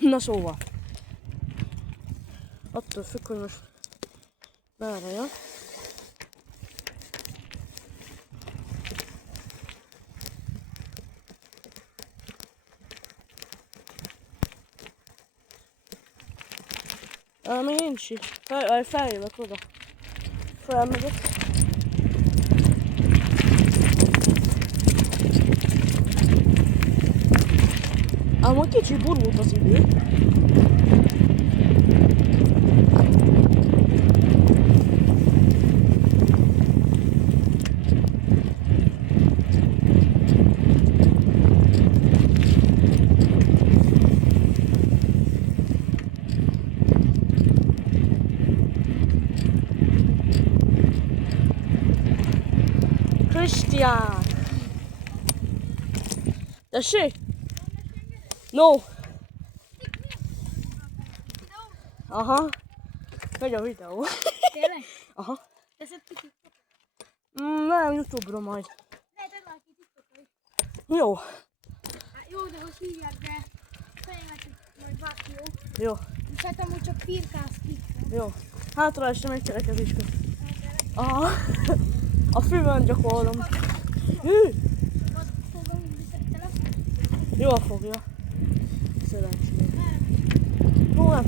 Na szóval. Attól függ, hogy most merre jön. Még nincs itt. Feljövök oda. Felmegyek. Amúgy kicsit burult az idő. Krisztián! Tessék? No! Aha. Megy a videó. Tényleg? Aha. Teszed ki TikTokra? Nem, YouTube-ra majd. Lehet valaki TikTokra is. Jó. Hát jó, de hogy hívják, de feljelentjük majd valaki, jó? Jó. És hát amúgy csak firkász ki. Jó. Hátra estem egy kerekezéskor. Aha. A fülön gyakorlom. Hű! Fogom, viszont telefon. Jól fogja. Szerencsére. Jó, nem.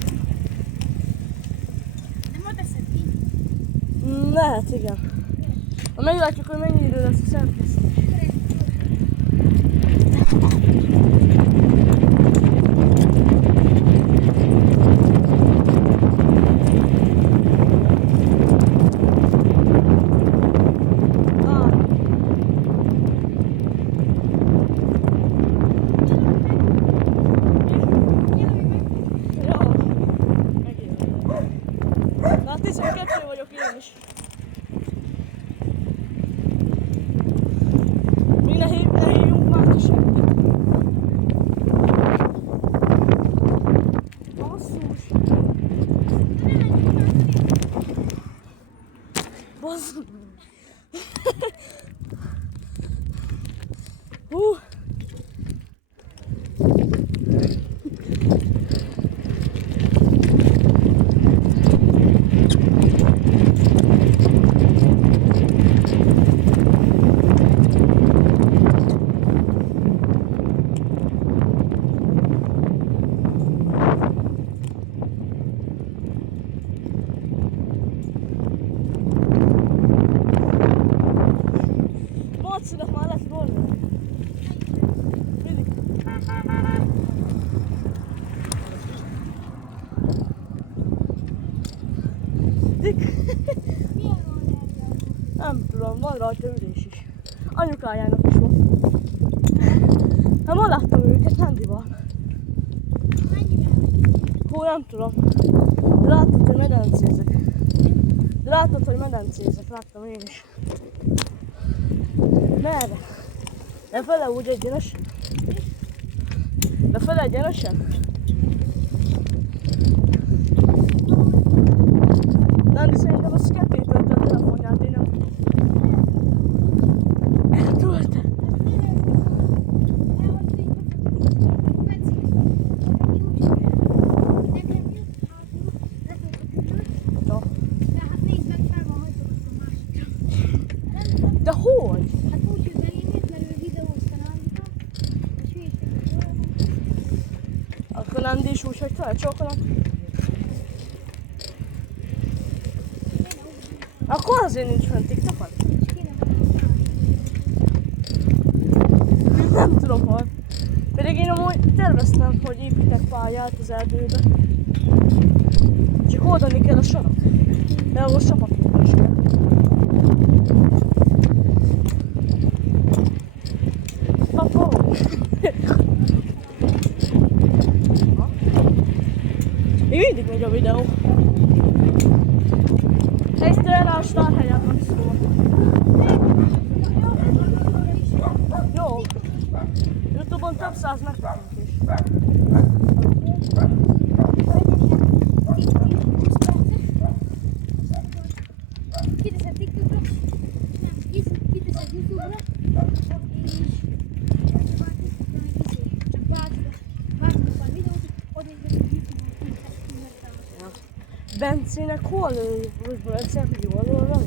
Nem ott teszed ki? Lehet, igen. Ha meglátjuk, hogy mennyi idő lesz a szerkesztés. Na, 12 vagyok én is. Még ne hívjunk már senkit. Basszus! Basszus! Macinak már lett volna. Mindig. Milyen oldalra? Nem tudom, van rajta ülés is. Anyukájának is van. Hát ma láttam őket, handiban. Mennyire? Hú, nem tudom. De látod, hogy medencézek. Láttam én is. Merre? Lefele úgy egyenesen? Lefele egyenesen? Nandi szerintem az kettétölte a telefonját, én nem tudom. Eltölte. De hogy? Hát úgy jött elég, mert ő videózta ránta, és hülyeség. Akkor Nandi is úgy hagyta el csókolom. Akkor azért nincs fent TikTokon? Nem tudom hol. Pedig én amúgy terveztem, hogy építek pályát az erdőbe. Csak oldani kell a sarat. De ahhoz csapatolni is kell. Papa! Még mindig megy a videó. Egy tőle a starthelyen van szó. Jó. Youtube-on több száz megtekintést. Kiteszed TikTokra, nem, kiteszed YouTube-ra, és csak változgat. Bencének hol Bence jól van?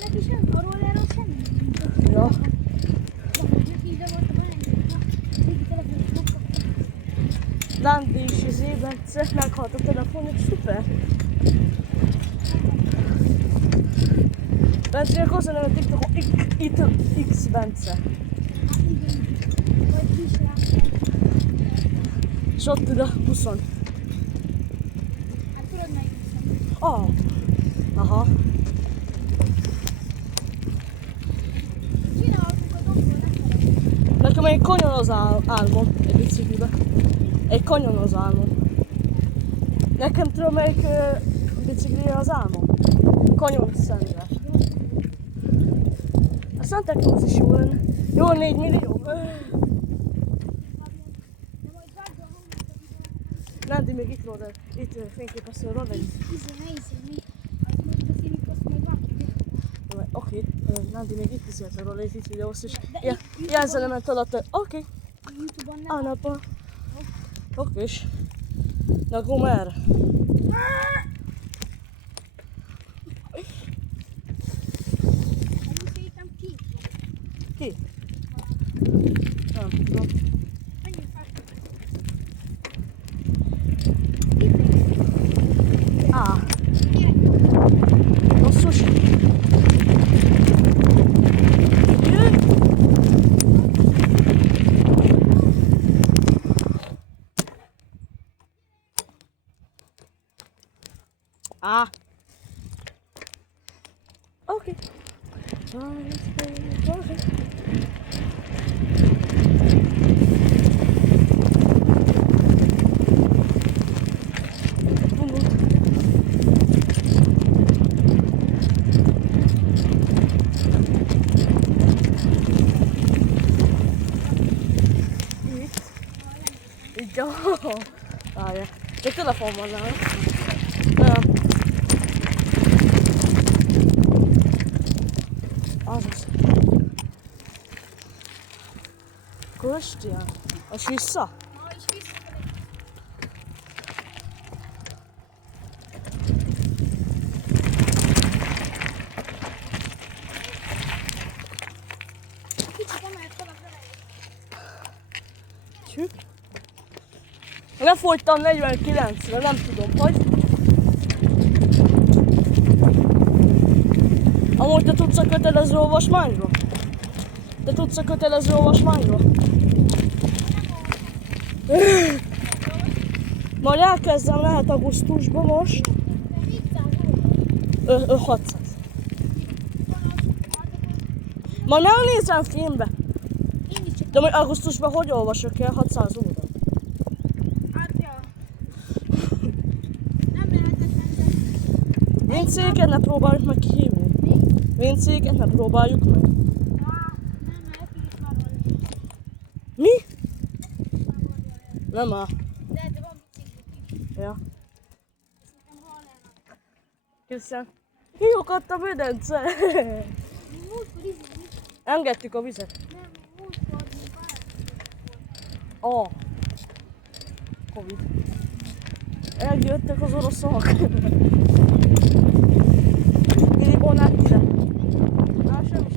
Neki sem, a rollerról semmi. Ja. Neki ide volt a bajánlók. Neki telefonos megkapta. Landi is Bence, meghalt a telefonjuk, szuper. Bencének az a neve TikTokon X Bence. Hát igen. Vagy kisrác. És ott ül a buszon. Hát tudod melyik viszont. Ah. Aha. Csinálhatunk a dombról, nem tudom. Nekem egy kanyon az álmom egy biciklibe. Egy kanyon az álmom. Nekem tudom melyik biciklire az álmom? Kanyon Szender. A Santa Cruz is jó lenne. Jó, 4 millió. De majd vágja a hangot a videót. Nandi még itt volt, itt fényképezte a Ronald. Mi? Az most az én azt majd vágja. Oké, Nandi még itt beszélt a Ronald, itt videósz is. De Jelzene ment alatt, oké. YouTube-on nem. Anapa. Okés. Na, akkor merre? Elviszélytem ki. Ki? Nem tudom. Menjünk fel. Á, Gyere. basszus. Jö! Á. Oké. Itt jó. Várja. Egy telefon van nálam. Nem. Azaz. Krisztián. És vissza? Ma is visszafelé. Kicsit emelt fel a felejét. Csük. Lefogytam 49-re, nem tudom, hogy. Amúgy te tudsz a kötelező olvasmányról? Te tudsz a kötelező olvasmányról? Majd elkezdem, lehet augusztusban most. 600. Majd megnézem filmbe. Én is csak De majd augusztusban hogy olvasok el 600 órát? átja. Nem lehetetlen, de... Vincéket ne próbáljuk meg kihívni. Vincéket ne próbáljuk meg. Nem lehet itt marolni. Mi? Nem áll. De van bicikli. Ja. Ezt nekem hallának. Krisztián. Kiukadt a medence. Mi múltkor izélni? Engedtük a vizet. Nem, múltkor mi bármikor. Covid. Eljöttek az oroszok. Milibonát ide. Semmi.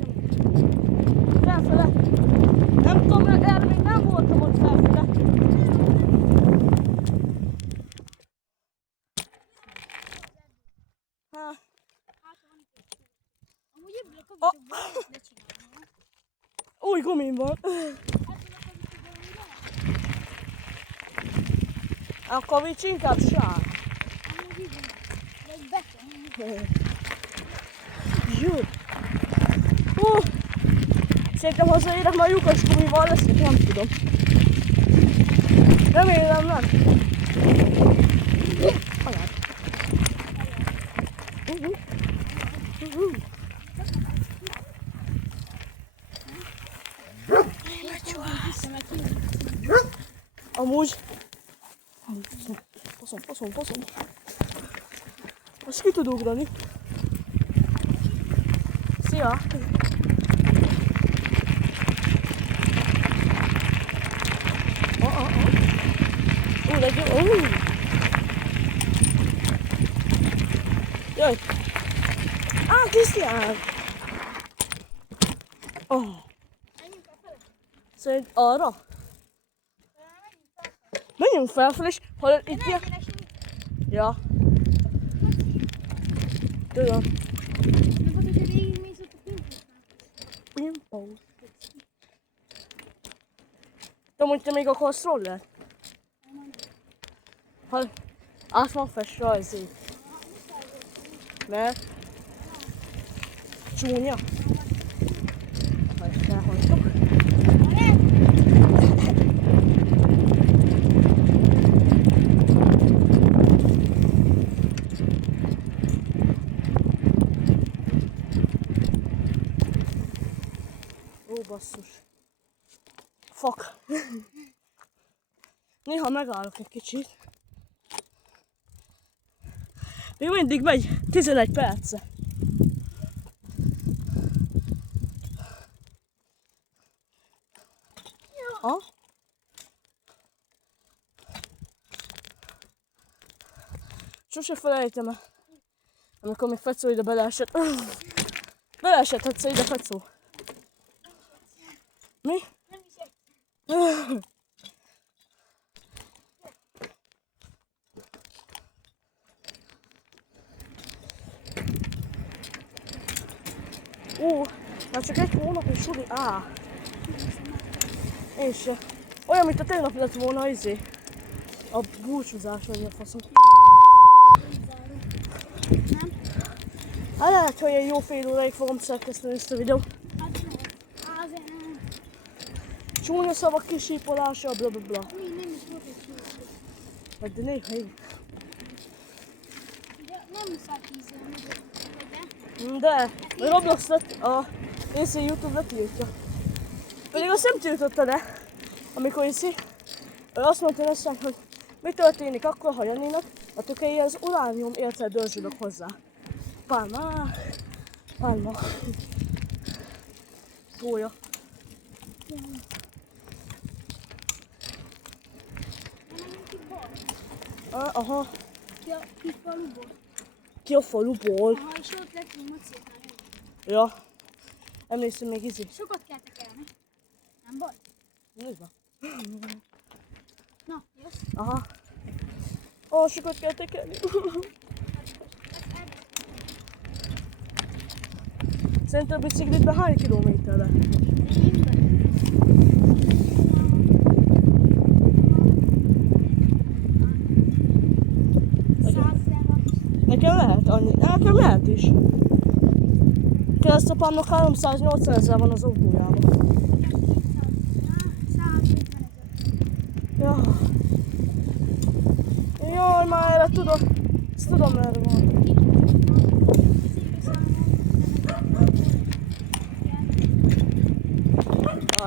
Felfele. Nem tudom, erre még nem voltam ott felfele. Hát van itt egy. Amúgy ebből a kavicsokból ne csinálom. Új gumim van. Ebből a kavicsokból mi lehet? A kavics inkább sár. Amúgy igen. Vagy beton. Jó. Szerintem hazaérek, már lyukas gumival lesz, nem tudom. Remélem nem. Anyád. Amúgy. Faszom. Azt ki tud ugrani. Szia! De jó! Jöjj! Á, Krisztián! Oh. Menjünk felfelé. Szerint arra? Menjünk felfelé, és hallod itt ilyen... Ja. Tudom. Nem volt, hogyha végigmész ott a Pimpó. De mondj, te még akarsz roller? Hallod, át van festve az ég. Mert? Csúnya? Ha ezt elhagytok. Ó, basszus. Fuck. Néha megállok egy kicsit. Még mindig megy 11 perce. Ha? Sose felejtem el, amikor még Fecó ide beleesett. Beleesett egyszer ide Fecó. Mi? Nem is egy. Már csak egy hónap és suli. Én se. Olyan, mint a tegnap lett volna izé. A búcsúzás vagy a faszom. Nem? Hát lehet, hogy egy jó fél óráig fogom szerkeszteni ezt a videót. Hát nem. Azért nem. Csúnya szavak kisípolása, blablabla. Új, nem is volt egy szó. Hát de néha így. De nem muszáj tízzel, De, a Roblox lett, a AC YouTube letiltja. Pedig azt nem tiltotta le, amikor azt mondta összeg, hogy mi történik akkor, ha Janinak a tökei az uránium értel dörzsülök hozzá. Pálma. Gólya. Aha. Ja, kis faluból. Ki a faluból. Aha, és ott lettünk Macétnál. Ja. Emlékszem még izé. Sokat kell tekerni. Nem baj? Nézd meg. Na, jössz? Aha. Sokat kell tekerni. Szerintem a biciklitben hány kilométer lett? Nekem lehet annyi. Nekem lehet is. Keresztapámnak 380 000 van az autójában. Ja. Jaj, már erre tudom. Ezt tudom, erre van.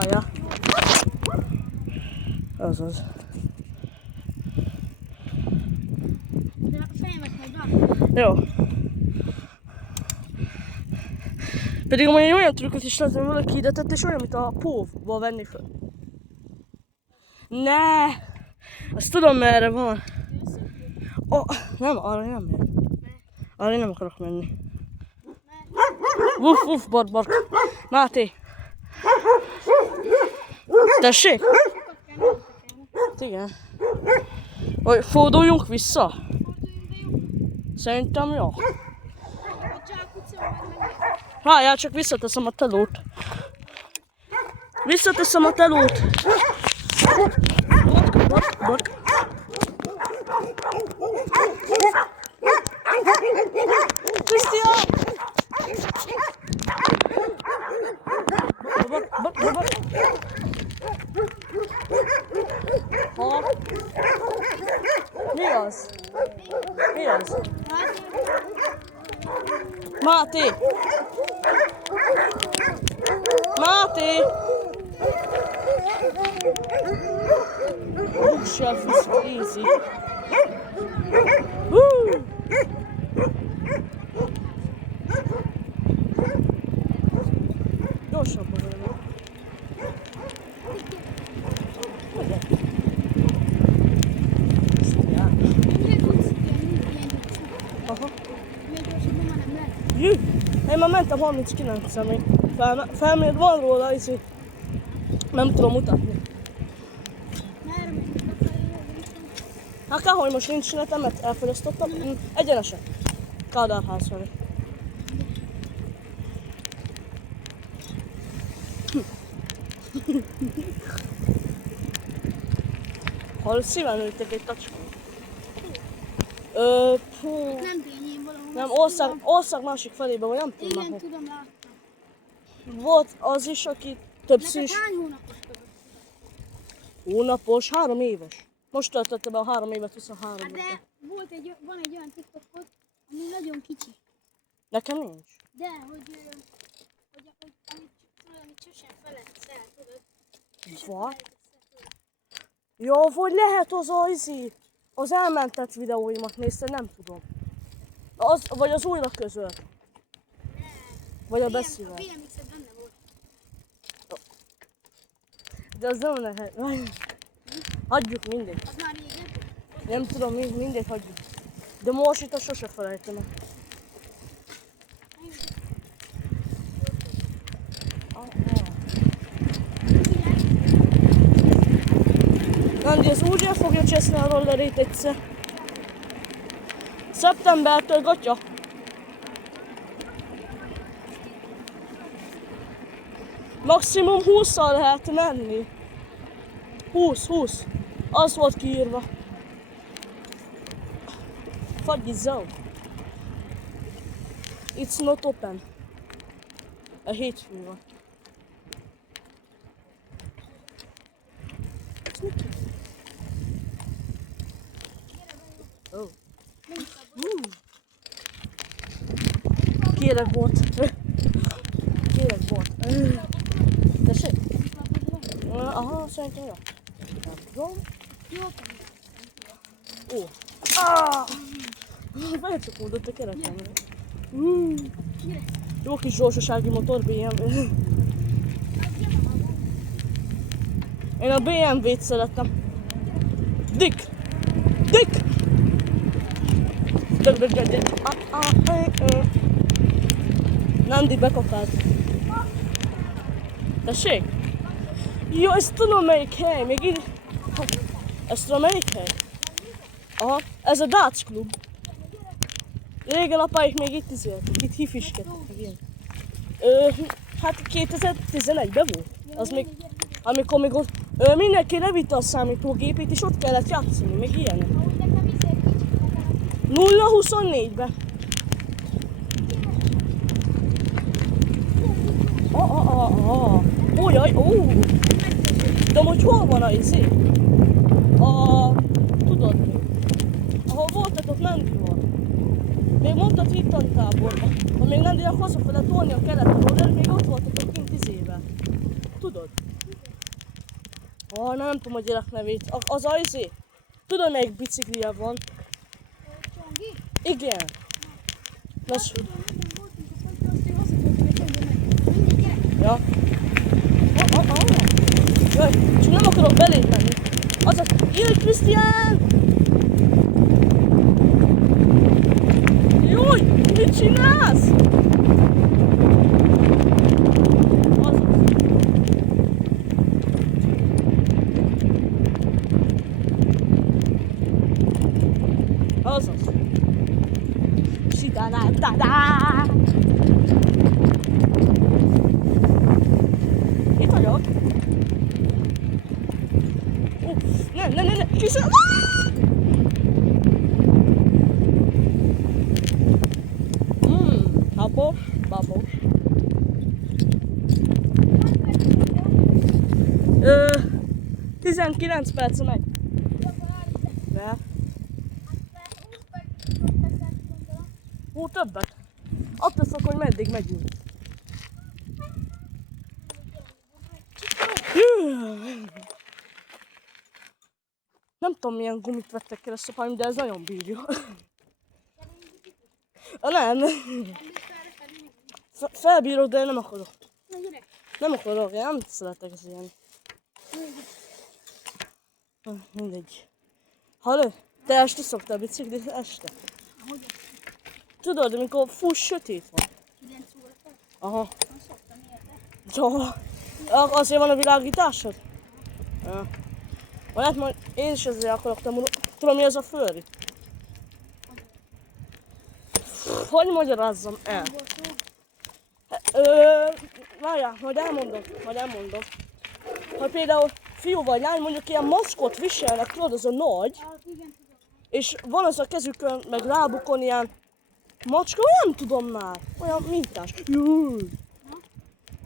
Ja. Azaz. De a fejemet majd van. Jó. Pedig amúgy olyan trükköt is lehet, hogy valaki ide tett, és olyan, mint a póvba venni fel. Ne! Azt tudom, merre van. Nem, arra nem megy. Arra nem akarok menni. Wuff, bark. Máté! Tessék? Igen. Vagy forduljunk vissza? Szerintem jó. Várjál, csak visszateszem a telót. Visszateszem a telót. Bot. Krisztián! Bot. Ha? Mi az? Máté! Bookshelf is easy. Woo! Gyorsabban vagyok. Ugye? Aha. Még gyorsabban már nem lehet. Jű! Én már mentem 39-en még. Felmér, van róla, izé. Nem tudom mutatni. Merre megyünk befelé, viszont. Hát káhogy most nincs netem, mert elfogyasztottam. Egyenesen. Kádárház felé. Hol szíven ültek egy tacskon. Fú. Nem tényén valahol. Nem, ország másik felébe, vagy nem tudom már Igen, hol. tudom, láttam. Volt az is, aki többször Neked is hány hónapos között? hónapos, 3 éves. Most töltötte be a 3 évet, 23 Hát évet. de van egy olyan TikTokod, ami nagyon kicsi. Nekem nincs. De, amit sosem feledsz el, tudod? Sosem What? felejtesz el, tudod. Jó, vagy lehet az elmentett videóimat nézte, nem tudom. Vagy az újra közölt. Vagy a beszél. A BMX-ed benne volt. De az nem lehet. Hagyjuk, mindegy. Az már régen volt. Nem tudom, mindegy, hagyjuk. De most itt sose felejtem el. Nandi, ez úgy el fogja cseszni a rollerét egyszer. Szeptembertől gatya. Maximum 20-szal lehet menni. 20. Az volt kiírva. Fagyi zone. It's not open. A hétfő van. Oh. Kérek bort. Kérek bort. Tessék? Aha, szerintem jó. Nem tudom. Jó, Ó. Felcsapódott a keretemre. Jó kis gyorsasági motor BMW. Én a BMW-t szeretem. Dick! Nandi bekakált. Tessék? Jó, ezt tudom melyik hely, még így... Ezt tudom melyik hely? Aha, ez a Darts klub. Régen apáik még itt izéltek, itt hifiskedtek, meg ilyen. Hát 2011-ben volt. Az még, amikor még ott mindenki levitte a számítógépét, és ott kellett játszani, még ilyenek. ahogy nekem izé kicsit, 0-24-ben. Újjaj, de hogy hol van a izé? Tudod mi? Ahol voltatok Nandival. Még mondtad itt tantáborban. Ha még Nandinak hazafele tolni a keletről, de még ott voltatok kint izével. Tudod? Nem tudom a gyerek nevét. Az a izé. Tudod melyik biciklije van? Csongi? Igen. Lesz. Ja. Jaj, csak nem akarok beléd menni. Az a... Jöjj, Krisztián! Júj, mit csinálsz? Azaz. Sidá-dá-dá-dá! Itt vagyok. Ne, kis... Babos. 19 perc megy. Ne. Többet. Attól függ, hogy meddig megyünk. Nem tudom milyen gumit vettek ki a szopáim, de ez nagyon bírja. Nem. Felbírok, de nem akarok. Nem akarok, én nem szeretek az ilyen. Mindegy. Halló? Te este szoktál biciklizni? Este? Tudod, amikor full sötét van. 9 órakor? Aha. Nem szoktam érte. Ja. Azért van a világításod? Ja. Lehet majd én is ezzel akarok tanulni. Tudom mi az a földi? Hogy magyarázzam el? Várjál, majd elmondom. Ha például fiú vagy lány mondjuk ilyen maszkot viselnek, tudod, az a nagy, Igen, tudom. és van az a kezükön, meg lábukon ilyen macska, nem tudom már, olyan mintás. Júj.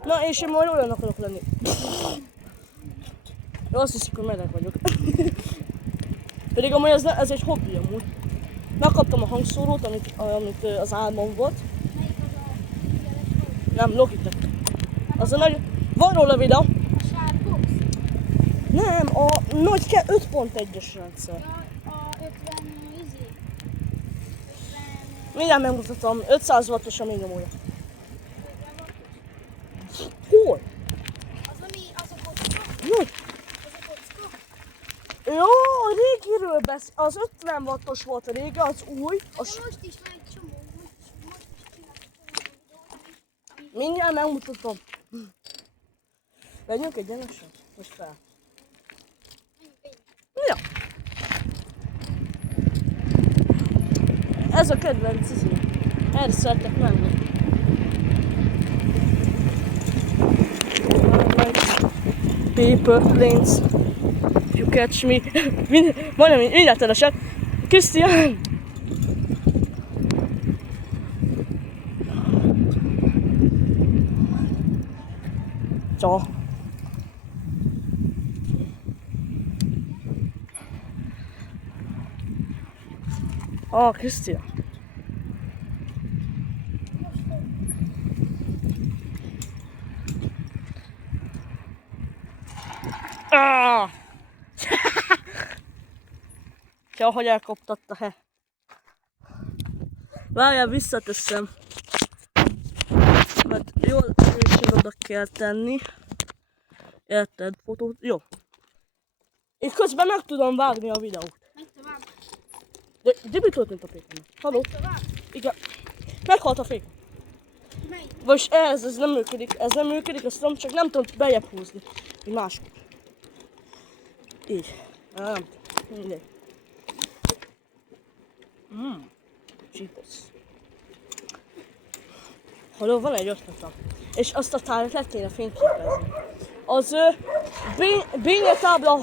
Na és én majd olyan akarok lenni. Jó, azt hiszik, hogy meleg vagyok. Pedig amúgy ez egy hobbi amúgy. Megkaptam a hangszórót, amit az álmom volt. Melyik az a híres volt? Nem, Logitech. Az a nagy... Van róla videó. A Sharpbox? Nem, a nagy 5.1-es rendszer. Ja, a 50 izé. 50... Mindjárt megmutatom, 500 wattos a mélynyomója. 50 wattos? Hol? Az ami, az a kocka? Jó. Az a kocka? Jó, a régiről beszél. Az 50 wattos volt a régi, az új. De most is van egy csomó, most is csinálok egy csomó videót, Mindjárt megmutatom. Vegyünk egyenesen? Most fel. Ja. Ez a kedvenc izé. Erre szeretek menni. Paper planes. You catch me. Majdnem mindjárt elesett. Krisztián! Csá. Krisztián. Ja, hogy elkoptatta, he. Várjál, visszateszem. Mert jól minőség oda kell tenni. Érted? Fotót? Jó. Én közben meg tudom vágni a videót. Megy tovább. De mit történt a fékemnek? Halló? Megy tovább. Igen. Meghalt a fék. Melyik? Vagyis ez nem működik. Ez nem működik, ezt tudom, csak nem tudom bejebb húzni. Így máskor. Így. Nem. Mindegy. Csíposz. Halló, van egy ötletem. És azt a tájat le kéne fényképezni. Az bényetábla,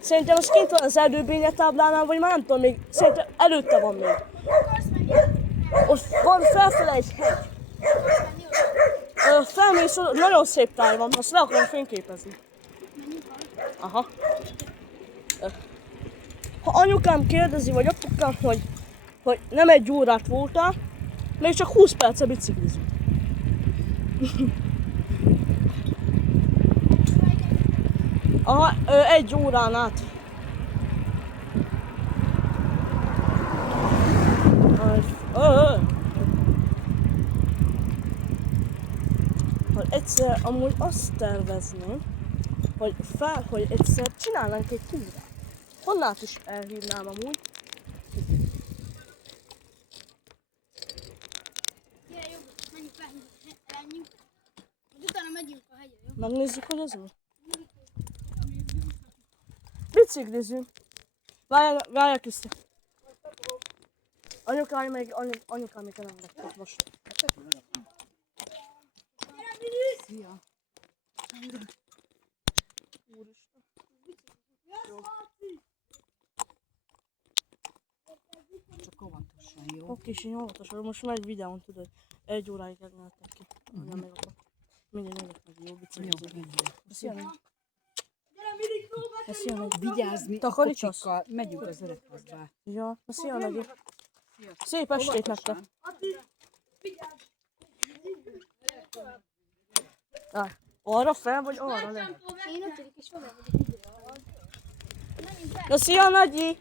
szerintem az kint van az erdőbényetáblánál, vagy már nem tudom még, szerintem előtte van még. Akarsz menni? Ott van felfele egy hegy. Akarsz menni oda? Felmész oda, nagyon szép táj van, azt le akarom fényképezni. Menjünk arra. Aha. Ha anyukám kérdezi, vagy apukám, hogy nem egy órát voltál, még csak 20 perce biciklizünk. Aha, 1 órán át. Ha egyszer amúgy azt tervezném, hogy egyszer csinálnánk egy túrát. Honnát is elhívnám amúgy. Gyere, jó, menjünk le, menjünk. Majd utána megyünk a hegyre, jó? Megnézzük, hogy ez mi. Biciklizünk. Várjál Kriszti. Anyukám még nem vettek most. Szia! Úristen. Csak óvatosan, jó? Oké, és én óvatosan, most megy videón, tudod. 1 óráig emeltek ki. Nem még akkor. Mindegy, meg jó Jó, biciklizünk. mindjárt. Szia, Nagy. Szia, Nagy. Vigyázz, mi a Takarítasz? kocsikkal megyünk az öregházba. Ja, szia, Nagy. Szép estét nektek. Arra fel, vagy arra le? Én 5. és oda vagyok videóval. Menjünk le. Na, szia, Nagyi!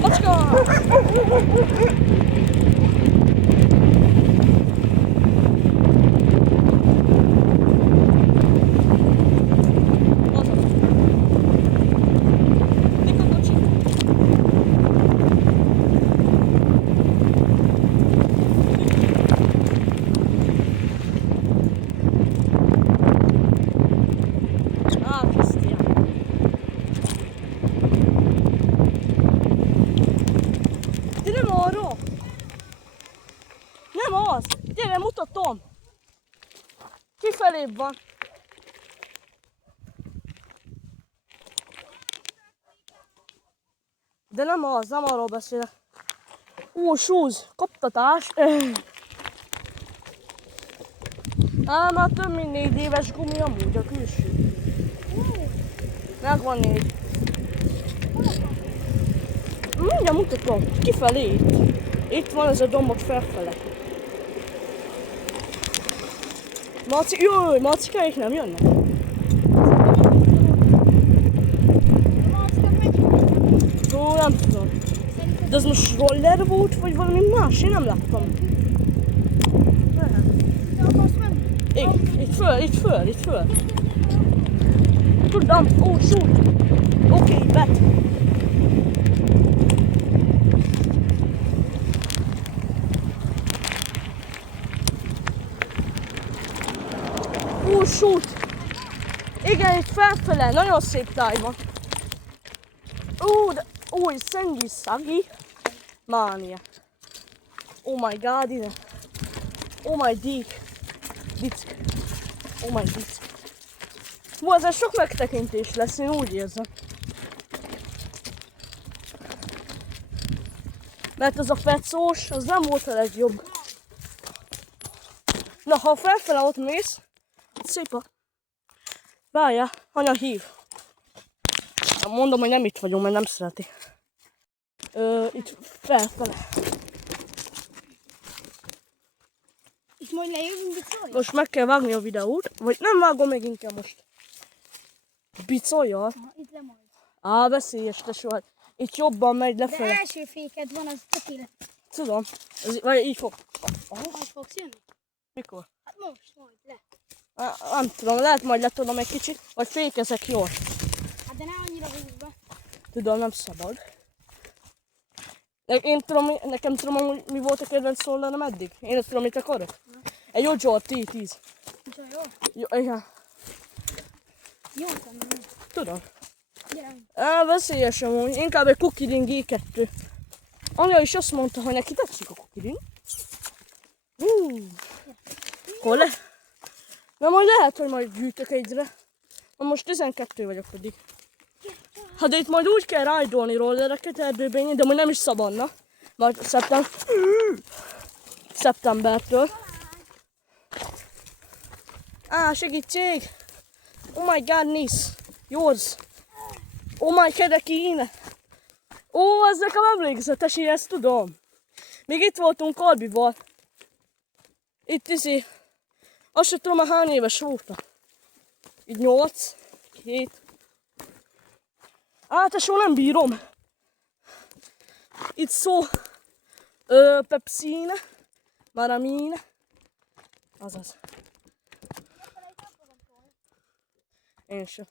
Macska! Nem az! Gyere, mutatom! Kifelébb van. De nem az, nem arról beszélek. Súz, koptatás. Már több mint 4 éves gumi amúgy a külső. Megvan 4. Mindjárt mutatom, kifelé itt. Itt van ez a dombok felfele. Macikáik nem jönnek? Ó, nem tudom. De ez most roller volt, vagy valami más? Én nem láttam. Itt föl. Tudom, shoot. Oké, bet. Shoot. Igen, itt felfele, nagyon szép táj van. Szengi szagi. Mánia. Oh my god, ide. Oh my dick. Dick. Oh my dick. Ezzel sok megtekintés lesz, én úgy érzem. Mert az a pecós, az nem volt a legjobb. Na, ha felfele ott mész, szép a... Várjál, anya hív. Mondom, hogy nem itt vagyunk, mert nem szereti. Itt felfele. Itt majd lejövünk bicolja? Most meg kell vágni a videót, vagy nem vágom még inkább most. Bicoljal? Itt le majd. Veszélyes tesó, itt jobban megy De lefele. első féked van, az tökéletes. Tudom, vagy így fog. Majd fogsz jönni? Mikor? Hát most, majd le. Nem tudom, lehet majd letudom egy kicsit, vagy fékezek jól. Hát de ne annyira húzd be. Tudom, nem szabad. Nekem tudom, hogy mi volt a kedvenc szólalom eddig. Én tudom, mit akarok. Egy jó Jor 10. Úgyhogy jó? Jó, igen. Jó tanulni. Tudom. Gyere. Veszélyes amúgy. Inkább egy Kukiling G2. Anya is azt mondta, hogy neki tetszik a Kukiling. Akkor Na majd lehet, hogy majd gyűjtök egyre. Na most 12 vagyok pedig. Hát de itt majd úgy kell rájdolni rollereket erdőben, de majd nem is szabadna. Majd szeptembertől. Segítség! Oh my god, nice! Yours! Oh my kedekine! Ez nekem emlékezetes, én ezt tudom. Még itt voltunk Albival. Itt azt sem tudom, hány éves voltam. Így 8, 7. Tesó, nem bírom. Itt szó Pepsine, Maramine. Azaz. Én sem.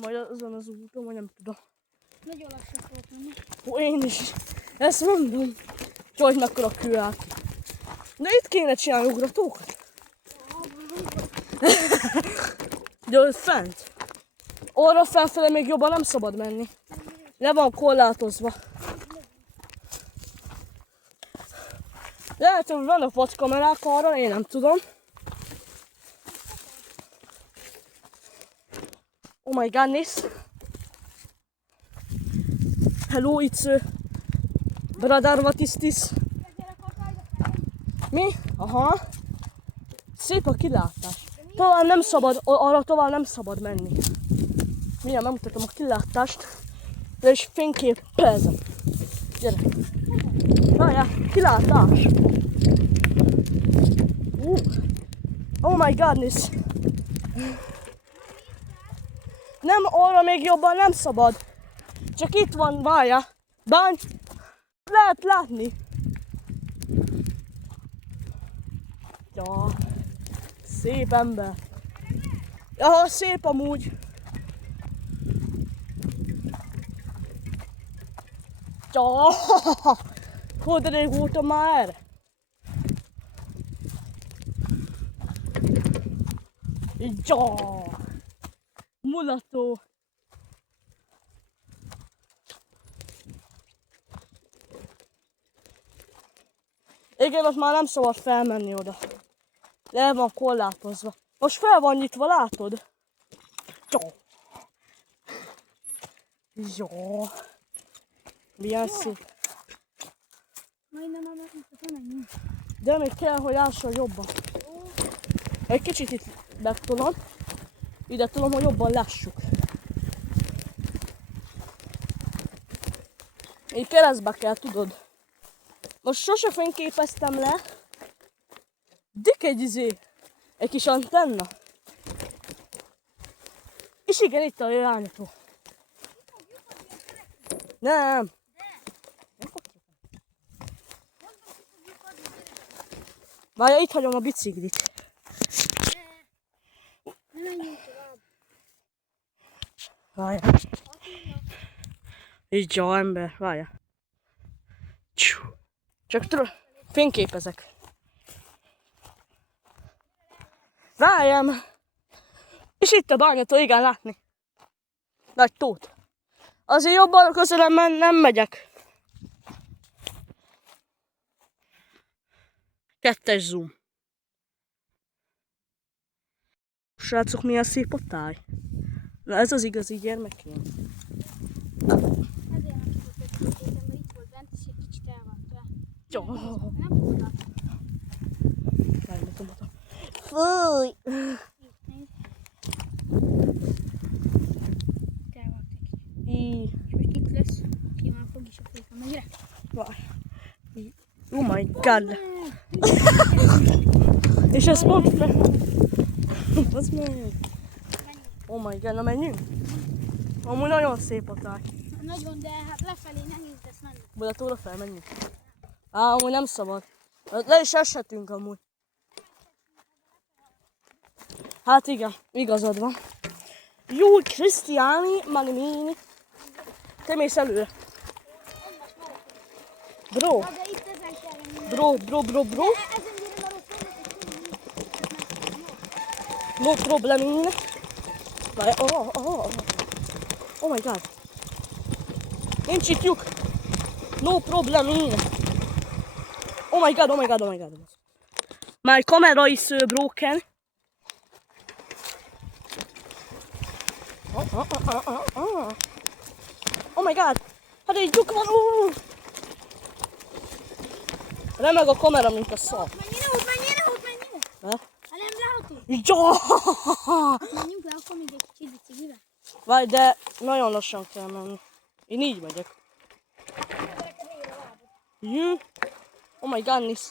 Majd azon az úton, vagy nem tudom. Nagyon lassan fogok menni. Én is. Ezt mondom. Csajt mekkora kő át. De itt kéne csinálni ugratókat. De ott fent. Arra felfele még jobban nem szabad menni. Le van korlátozva. Lehet, hogy vannak vadkamerák arra, én nem tudom. Oh my goodness. Hello, it's brother, what is this? Mi? Aha. Szép a kilátás. Tovább nem szabad, arra tovább nem szabad menni. Mindjárt megmutatom a kilátást. De is fényképezem. Gyere. Várjál, kilátás. Oh my goodness. Nem, arra még jobban nem szabad. Csak itt van, várjál. Bány. Lehet látni. Ja. Szép ember. Ja, szép amúgy. Ja. Hogy rég voltam már erre. Ja. Mulató. Igen, ott már nem szabad felmenni oda. Le van korlátozva. Most fel van nyitva, látod? Jó. Jó. Milyen szép. Majdnem menjünk. De még kell, hogy ásson jobban. Egy kicsit itt megtolom. Ide tudom, hogy jobban lássuk. Így keresztbe kell, tudod. Most sose fényképeztem le. Dik egy kis antenna. És igen, itt a irányító. Nem. Várja, itt hagyom a biciklit. Ne menjünk tovább. Várja. Így jó ember, várja. Csak fényképezek. Várjam. És itt a bányától, igen, látni. Nagy tót. Azért jobban közelem nem megyek. 2-es zoom. Srácok, milyen szép a táj. Na ez az igazi gyermekém. Ezért nem tudott egy mert itt volt bent, és egy kicsit elvágta el. Jó. Nem fogod látni. Megmutatom oda. Fúj! Itt nézd. Itt elvágta egy kicsit. Í. És most itt lesz. Ki már fog is a féka. Mennyire? Várj. Oh my god. És ez pont fel. Az meg. Oh my god, na menjünk. Amúgy nagyon szép a táj. Nagyon, de hát lefelé nehéz lesz menni. Budatóra felmenjünk. Amúgy nem szabad. Le is eshetünk amúgy. Hát igen, igazad van. Jó, Krisztiáni, Manimini. Te mész előre. Bro, Na, de itt ezen kell menni. bro. Ezen gyere, mert ott No problemine. Várj, oh my god. Nincs itt lyuk. No problemine. Oh my god. My camera is broken. Oh my god. Hát egy lyuk van. Remeg a kamera, mint a szar. mennyire. Ne? Hát nem lehetünk. Ja! Menjünk le, akkor még egy kicsit biciklivel. Várj, de nagyon lassan kell menni. Én így megyek. You? Oh my goodness.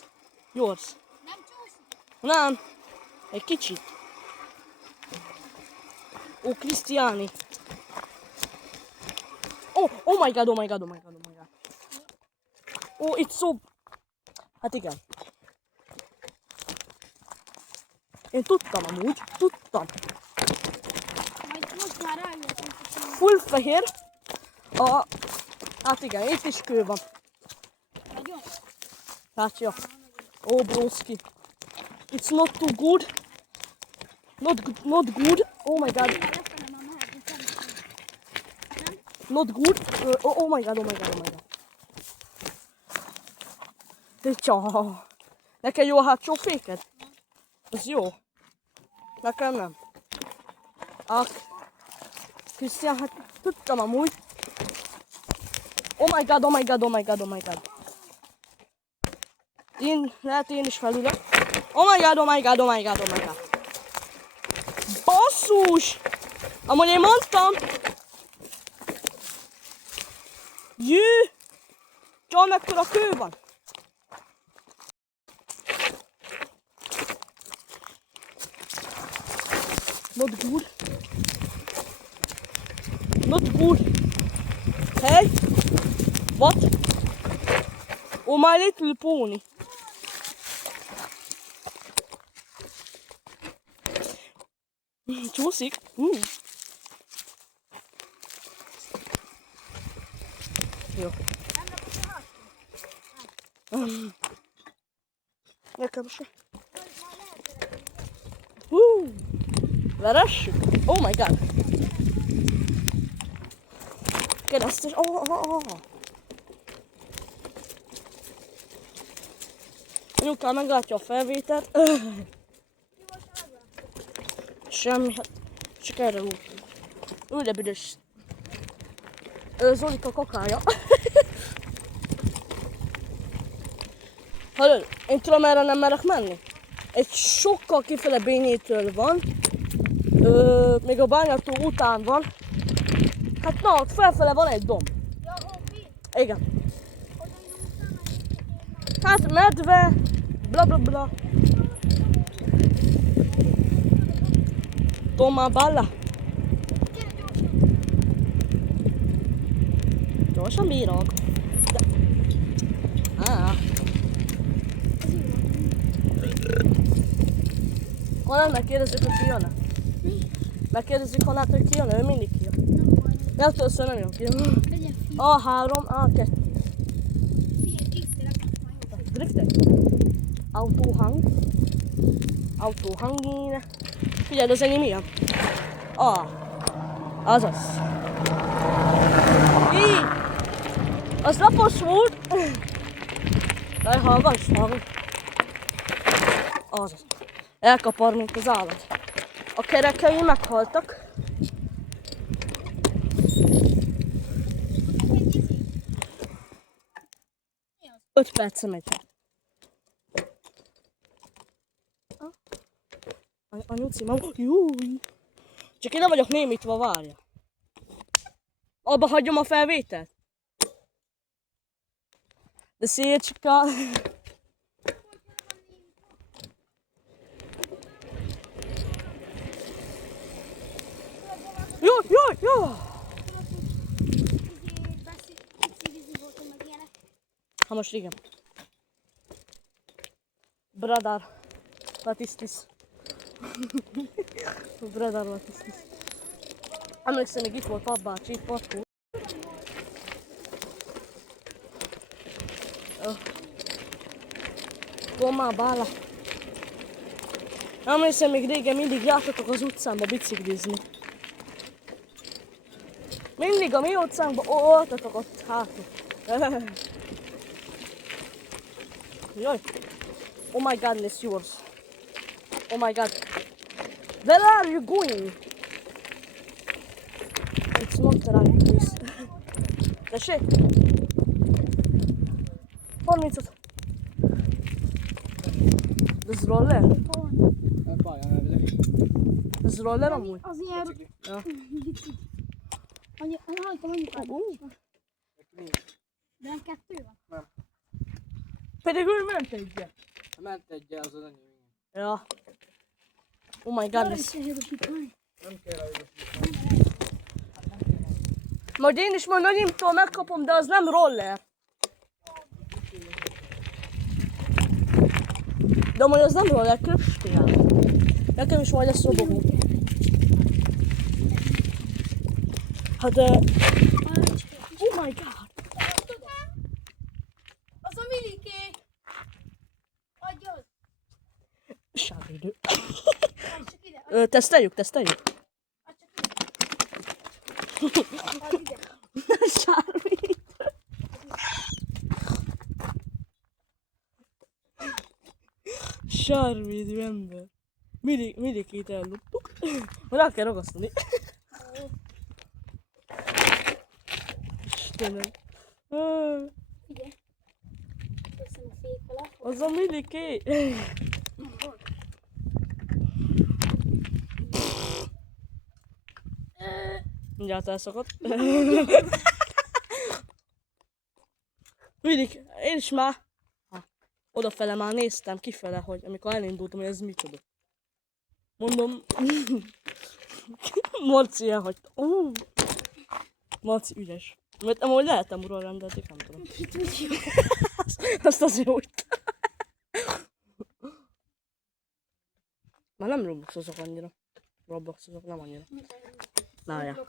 Yours. Nem csúszik. Nem. Egy kicsit. Ó, Krisztiáni. Oh my god. Ó, itt szó. Hát igen. Én tudtam amúgy. Majd most már rájöttünk. Full fehér. Hát igen, itt is kő van. Nagyon. Látja. Ó, broski. It's not too good. Not good. Oh my god. Lefele már mehetünk. Nem? Not good. Oh my god. Csa. Neked jó a hátsó féked? Az jó. Nekem nem. Krisztián, hát tudtam amúgy. Oh my god. Lehet én is felülök. Oh my god. Basszus! Amúgy én mondtam. Jű! Csak mekkora kő van. Not good. Hey? What? Oh, my little pony. Csúszik. Jó. Nekem se. Veressük. Oh my god. Keresztes. Nyugodtan meglátja a felvételt. Semmi, hát csak erre voltunk. Ülj le, büdös. Zolika kakája. Hallod, én tudom, erre nem merek menni. Egy sokkal kifele Bényétől van. Még a Bányató után van. Hát na, ott felfele van egy domb. Ja, hobbi. Igen. Oda indulsz utána, Hát medve, bla bla bla. Toma balla. gyere gyorsan. Gyorsan bírok. De... Honnan megkérdezzük, hogy ki jön-e? Mi? Megkérdezzük Honnát, hogy ki jön, ő mindig ki jön. Nem baj. De először nem jön ki. Legyen fi. A3, A2. Fi, X-tel már jó. Drifter. Autóhang. Autóhangin. Figyeld, az enyém ilyen. Azaz. Így. Az lapos volt. De hallgass, hallgass. Azaz. Elkapar, mint az állat. A kerekei meghaltak. Egy izé. 5 perce megy. A nyuci, júj. Csak én nem vagyok némítva, várja. Abba hagyjam a felvételt? De Szécska... Jó! Ha most igen. Bradar. Latistis. Bradar Latistis. Emlékszem, még itt volt papbácsi, patkó. Toma bala. Emlékszem, még régen mindig jártatok az utcámba biciklizni. Mindig a mi utcánkban voltatok ott hátul. Jaj. Oh my god, it's yours. Oh my god. Where are you going? It's not the right place. Tessék? 35. Ez roller? Ez roller amúgy? Az ilyen... Ja. Hallottam anyukám. De nem kettő van? Pedig ő ment egyet. Ment egyel az enyém. Ja. Oh my god, Arra ez... is elhívosítani. Nem kell rajta. Majd én is majd nagyimtól megkapom, de az nem roller. De majd az nem roller, Kristina. Nekem is majd lesz robogó. Hát oh my god. Az a Miliké! Adjad! Sávidő. Adj csak ide! Teszteljük. Adj csak ide! Add ide! Sármit. Sármit, ember. Mindig elloptuk. Rá kell ragasztani. Istenem. Figyelj! Köszönöm a fék alá. Az a Miliké. Mindjárt elszakadt. Mindig, én is már odafele már néztem kifele, hogy amikor elindultam, hogy ez micsoda. Mondom, Marci elhagyta. Marci ügyes. Mert amúgy lehetem ural rendelték, nem tudom. Azt azért úgy. Már nem Robloxozok annyira. Robloxozok nem annyira. Várjál.